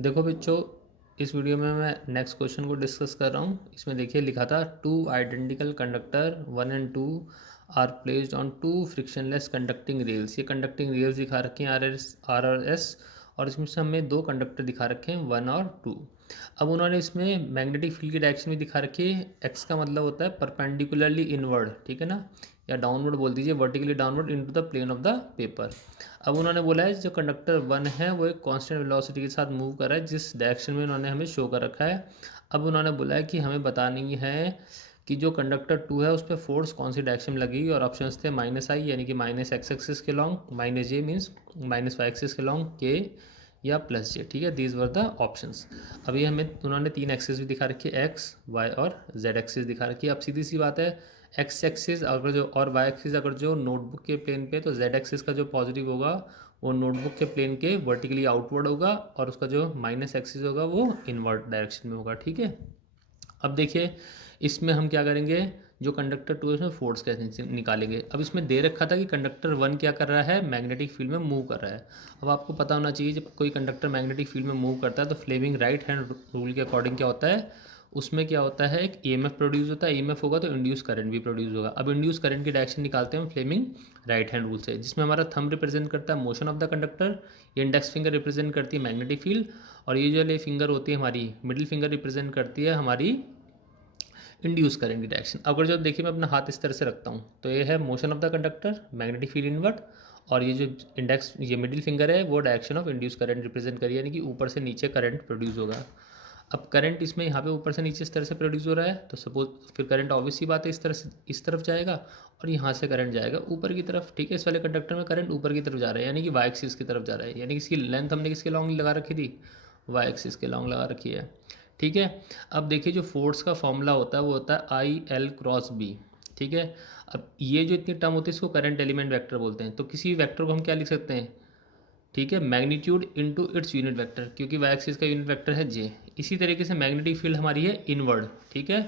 देखो बच्चों, इस वीडियो में मैं नेक्स्ट क्वेश्चन को डिस्कस कर रहा हूँ। इसमें देखिए लिखा था two identical conductor 1 and 2 are placed on two frictionless conducting rails. ये कंडक्टिंग रेल्स दिखा रखे हैं आर और एस, और इसमें से हमें दो कंडक्टर दिखा रखे हैं 1 और 2। अब उन्होंने इसमें मैग्नेटिक फील्ड की डायरेक्शन भी दिखा रखी है। एक्स का मतलब होता है परपेंडिकुलरली इनवर्ड, ठीक है ना, या डाउनवर्ड बोल दीजिए, vertically downward into the plane of the paper. अब उन्होंने बोला है जो कंडक्टर 1 है वो एक कांस्टेंट वेलोसिटी के साथ मूव कर रहा है जिस डायरेक्शन में उन्होंने हमें शो कर रखा है। अब उन्होंने बोला है कि हमें बतानी है कि जो कंडक्टर 2 है उस पर फोर्स कौन सी डायरेक्शन में लगेगी, और ऑप्शंस थे -i यानी कि -x एक्सिस के long, -j means -y axis के लॉन्ग, k या +j। ठीक है, दीज वर द ऑप्शंस। अभी हमें उन्होंने 3 एक्सिस भी दिखा रखी है, x, y और z एक्सिस दिखा रखी है। अब सीधी सी बात है, एक्स एक्सिस अगर जो और वाई एक्सिस अगर जो नोटबुक के प्लेन पे, तो जेड एक्सिस का जो पॉजिटिव होगा वो नोटबुक के प्लेन के वर्टिकली आउटवर्ड होगा, और उसका जो माइनस एक्सिस होगा वो इनवर्ट डायरेक्शन में होगा। ठीक है, अब देखिए इसमें हम क्या करेंगे, जो कंडक्टर 2 है उसमें फोर्स कैसे निकालेंगे। अब इसमें दे रखा था कि कंडक्टर 1 क्या कर रहा है, मैग्नेटिक फील्ड में मूव कर रहा है। अब आपको पता होना चाहिए जब कोई कंडक्टर मैग्नेटिक फील्ड में मूव करता है तो फ्लेमिंग राइट हैंड रूल के अकॉर्डिंग क्या होता है, उसमें क्या होता है, एक ईएमएफ प्रोड्यूस होता है। ईएमएफ होगा तो इंड्यूस करंट भी प्रोड्यूस होगा। अब इंड्यूस करंट की डायरेक्शन निकालते हैं हम फ्लेमिंग राइट हैंड रूल से, जिसमें हमारा थंब रिप्रेजेंट करता है मोशन ऑफ द कंडक्टर, ये इंडेक्स फिंगर रिप्रेजेंट करती है मैग्नेटिक फील्ड, और ये जो ले फिंगर होती है हमारी मिडिल फिंगर रिप्रेजेंट करती है हमारी इंड्यूस करंट की डायरेक्शन। अगर जो देखिए मैं अपना हाथ इस तरह से रखता हूँ तो ये है motion of the conductor, magnetic field invert, और ये जो इंडेक्स ये मिडिल फिंगर है वो direction of induce current represent करिए, यानी कि ऊपर से नीचे करंट प्रोड्यूस होगा। अब करंट इसमें यहाँ पे ऊपर से नीचे इस तरह से प्रोड्यूस हो रहा है, तो सपोज फिर करंट ऑब्वियस सी बात है इस तरह से इस तरफ जाएगा, और यहाँ से करंट जाएगा ऊपर की तरफ। ठीक है, इस वाले कंडक्टर में करंट ऊपर की तरफ जा रहा है, यानी कि वाई एक्सिस की तरफ जा रहा है, यानी कि इसकी लेंथ हमने किसके लॉन्ग लगा रखी थी, वाई एक्सिस के लॉन्ग लगा रखी है। ठीक है, अब देखिए जो फोर्स का फॉर्मूला होता है वो होता है आई एल क्रॉस बी। ठीक है, अब ये जो इतनी टर्म होती है इसको करंट एलिमेंट वेक्टर बोलते हैं। तो किसी वेक्टर को हम क्या लिख सकते हैं, ठीक है, magnitude into its unit vector, क्योंकि वाई एक्सिस का यूनिट वेक्टर है जे। इसी तरीके से मैग्नेटिक फील्ड हमारी है इनवर्ड। ठीक है,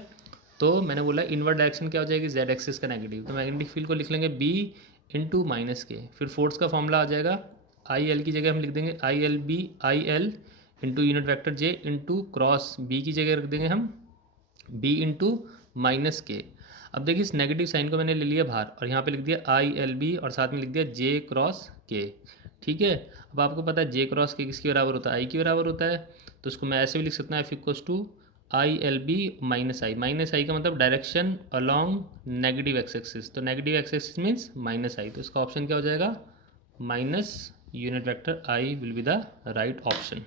तो मैंने बोला इनवर्ड डायरेक्शन क्या हो जाएगी, जेड एक्सिस का नेगेटिव, तो मैग्नेटिक फील्ड को लिख लेंगे बी इंटू -k। फिर फोर्स का फॉर्मूला आ जाएगा, आई एल की जगह हम लिख देंगे I L into unit vector j into cross B की जगह रख देंगे हम बी इंटू -k। अब देखिए इस नेगेटिव साइन को मैंने ले लिया बाहर, और यहाँ पे लिख दिया आई एल बी, और साथ में लिख दिया जे क्रॉस के। ठीक है, अब आपको पता है जे क्रॉस के किसके बराबर होता है, आई के बराबर होता है, तो इसको मैं ऐसे भी लिख सकता हूँ F equals to I L B -i का मतलब direction along negative X axis, तो negative X axis means -i, तो इसका ऑप्शन क्या हो जाएगा, minus unit vector I will be the right option.